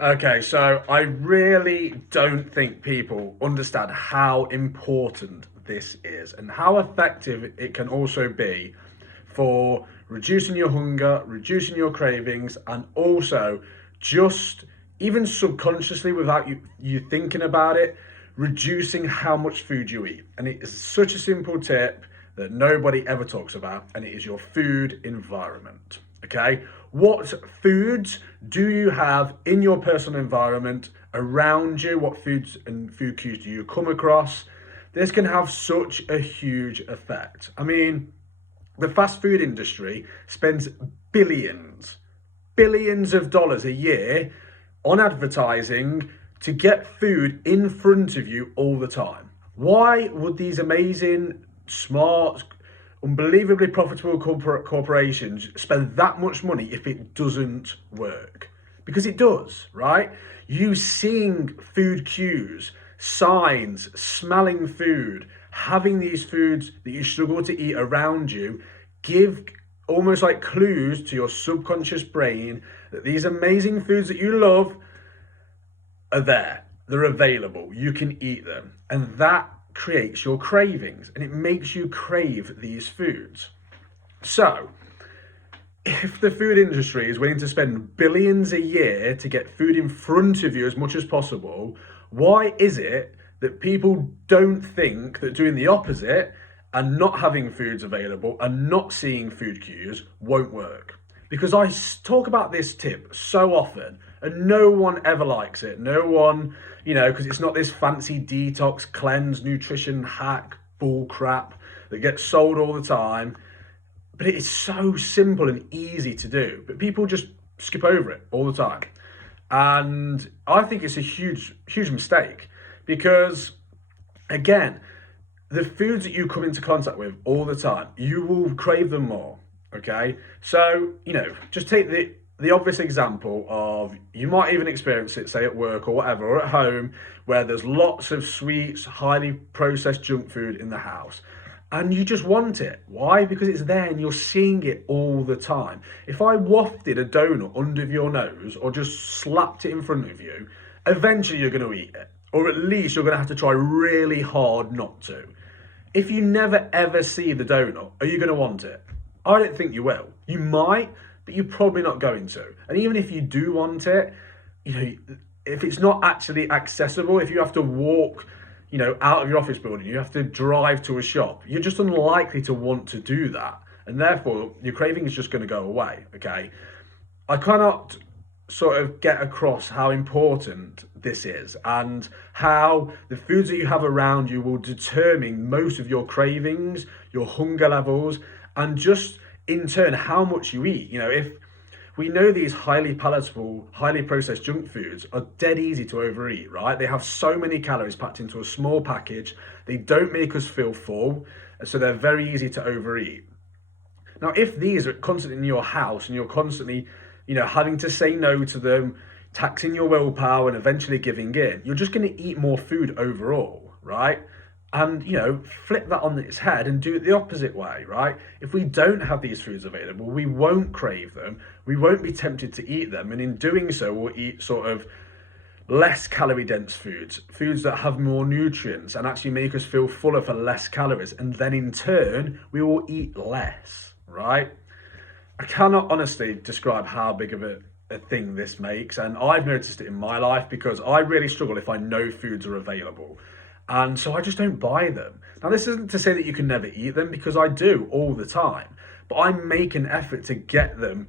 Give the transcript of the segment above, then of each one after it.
Okay, so I really don't think people understand how important this is and how effective it can also be for reducing your hunger, reducing your cravings, and also just even subconsciously without you thinking about it, reducing how much food you eat. And it is such a simple tip that nobody ever talks about, and it is your food environment. Okay, what foods do you have in your personal environment around you? What foods and food cues do you come across? This can have such a huge effect. I mean, the fast food industry spends billions of dollars a year on advertising to get food in front of you all the time. Why would these amazing, smart, unbelievably profitable corporations spend that much money if it doesn't work? Because it does, right? You seeing food cues, signs, smelling food, having these foods that you struggle to eat around you give almost like clues to your subconscious brain that these amazing foods that you love are there. They're available. You can eat them. And that creates your cravings and it makes you crave these foods. So, if the food industry is willing to spend billions a year to get food in front of you as much as possible, why is it that people don't think that doing the opposite and not having foods available and not seeing food cues won't work? Because I talk about this tip so often and no one ever likes it. No one, because it's not this fancy detox, cleanse, nutrition hack bull crap that gets sold all the time. But it is so simple and easy to do. But people just skip over it all the time. And I think it's a huge mistake because, again, the foods that you come into contact with all the time, you will crave them more. Okay, so just take the obvious example of, you might even experience it, say at work or whatever, or at home, where there's lots of sweets, highly processed junk food in the house, and you just want it. Why? Because it's there and you're seeing it all the time. If I wafted a donut under your nose or just slapped it in front of you, eventually you're going to eat it, or at least you're going to have to try really hard not to. If you never ever see the donut, are you going to want it? I don't think you will. You might, but you're probably not going to. And even if you do want it, if it's not actually accessible, if you have to walk, out of your office building, you have to drive to a shop, you're just unlikely to want to do that. And therefore, your craving is just going to go away, okay? I cannot sort of get across how important this is and how the foods that you have around you will determine most of your cravings, your hunger levels, and just in turn how much you eat. If we know these highly palatable, highly processed junk foods are dead easy to overeat, right? They have so many calories packed into a small package. They don't make us feel full, so they're very easy to overeat. Now, if these are constantly in your house and you're constantly, having to say no to them, taxing your willpower and eventually giving in, you're just going to eat more food overall, right? And, flip that on its head and do it the opposite way, right? If we don't have these foods available, we won't crave them, we won't be tempted to eat them, and in doing so, we'll eat sort of less calorie dense foods that have more nutrients and actually make us feel fuller for less calories, and then in turn, we will eat less, right? I cannot honestly describe how big of a thing this makes, and I've noticed it in my life because I really struggle if I know foods are available. And so I just don't buy them. Now, this isn't to say that you can never eat them, because I do all the time. But I make an effort to get them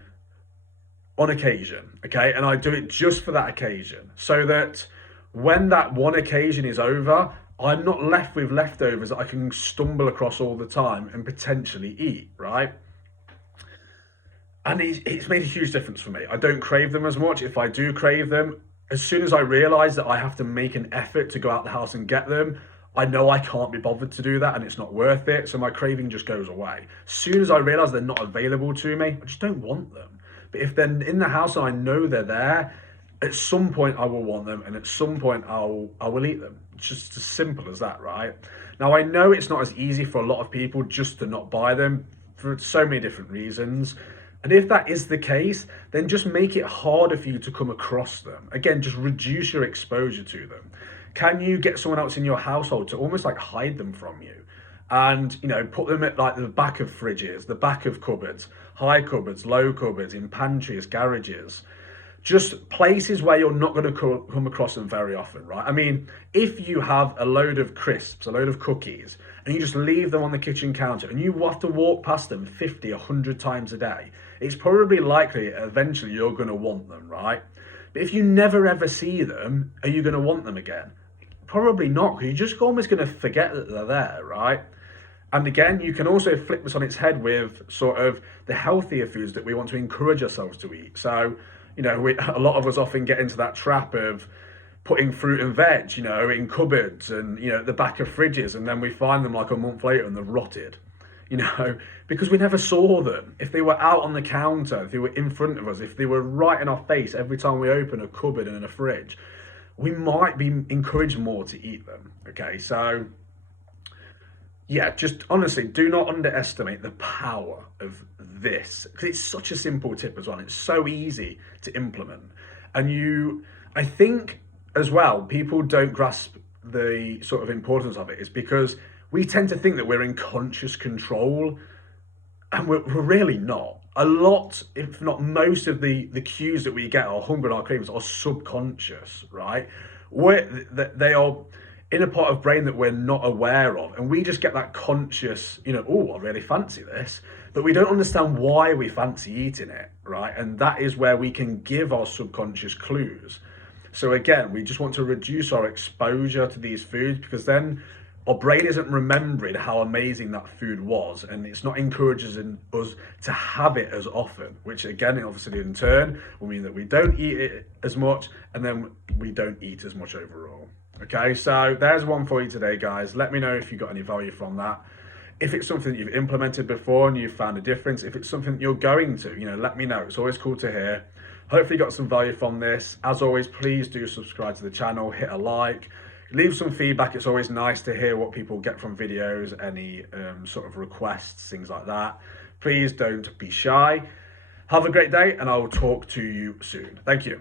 on occasion, okay? And I do it just for that occasion, so that when that one occasion is over, I'm not left with leftovers that I can stumble across all the time and potentially eat, right? And it's made a huge difference for me. I don't crave them as much. If I do crave them, as soon as I realise that I have to make an effort to go out the house and get them, I know I can't be bothered to do that and it's not worth it. So my craving just goes away. As soon as I realise they're not available to me, I just don't want them. But if they're in the house and I know they're there, at some point I will want them, and at some point I will eat them. It's just as simple as that, right? Now, I know it's not as easy for a lot of people just to not buy them for so many different reasons. And if that is the case, then just make it harder for you to come across them. Again, just reduce your exposure to them. Can you get someone else in your household to almost like hide them from you? And, you know, put them at like the back of fridges, the back of cupboards, high cupboards, low cupboards, in pantries, garages, just places where you're not going to come across them very often, right? I mean, if you have a load of crisps, a load of cookies, and you just leave them on the kitchen counter and you have to walk past them 50, 100 times a day, it's probably likely eventually you're going to want them, right? But if you never ever see them, are you going to want them again? Probably not, because you're just almost going to forget that they're there, right? And again, you can also flip this on its head with sort of the healthier foods that we want to encourage ourselves to eat. So, you know, a lot of us often get into that trap of putting fruit and veg, you know, in cupboards and, you know, at the back of fridges, and then we find them like a month later and they're rotted, you know, because we never saw them. If they were out on the counter, if they were in front of us, if they were right in our face every time we open a cupboard and a fridge, we might be encouraged more to eat them, okay? So, yeah, just honestly, do not underestimate the power of this, because it's such a simple tip as well. It's so easy to implement. And I think as well, people don't grasp the sort of importance of it is because we tend to think that we're in conscious control, and we're really not. A lot, if not most of the cues that we get, our hunger and our cravings, are subconscious, right? They are in a part of brain that we're not aware of, and we just get that conscious, you know, oh, I really fancy this, but we don't understand why we fancy eating it, right? And that is where we can give our subconscious clues. So again, we just want to reduce our exposure to these foods, because then our brain isn't remembering how amazing that food was, and it's not encouraging us to have it as often, which again, obviously in turn will mean that we don't eat it as much, and then we don't eat as much overall. Okay, so there's one for you today, guys. Let me know if you got any value from that. If it's something that you've implemented before and you've found a difference, if it's something that you're going to, you know, let me know. It's always cool to hear. Hopefully you got some value from this. As always, please do subscribe to the channel, hit a like, leave some feedback. It's always nice to hear what people get from videos, any sort of requests, things like that. Please don't be shy. Have a great day, and I will talk to you soon. Thank you.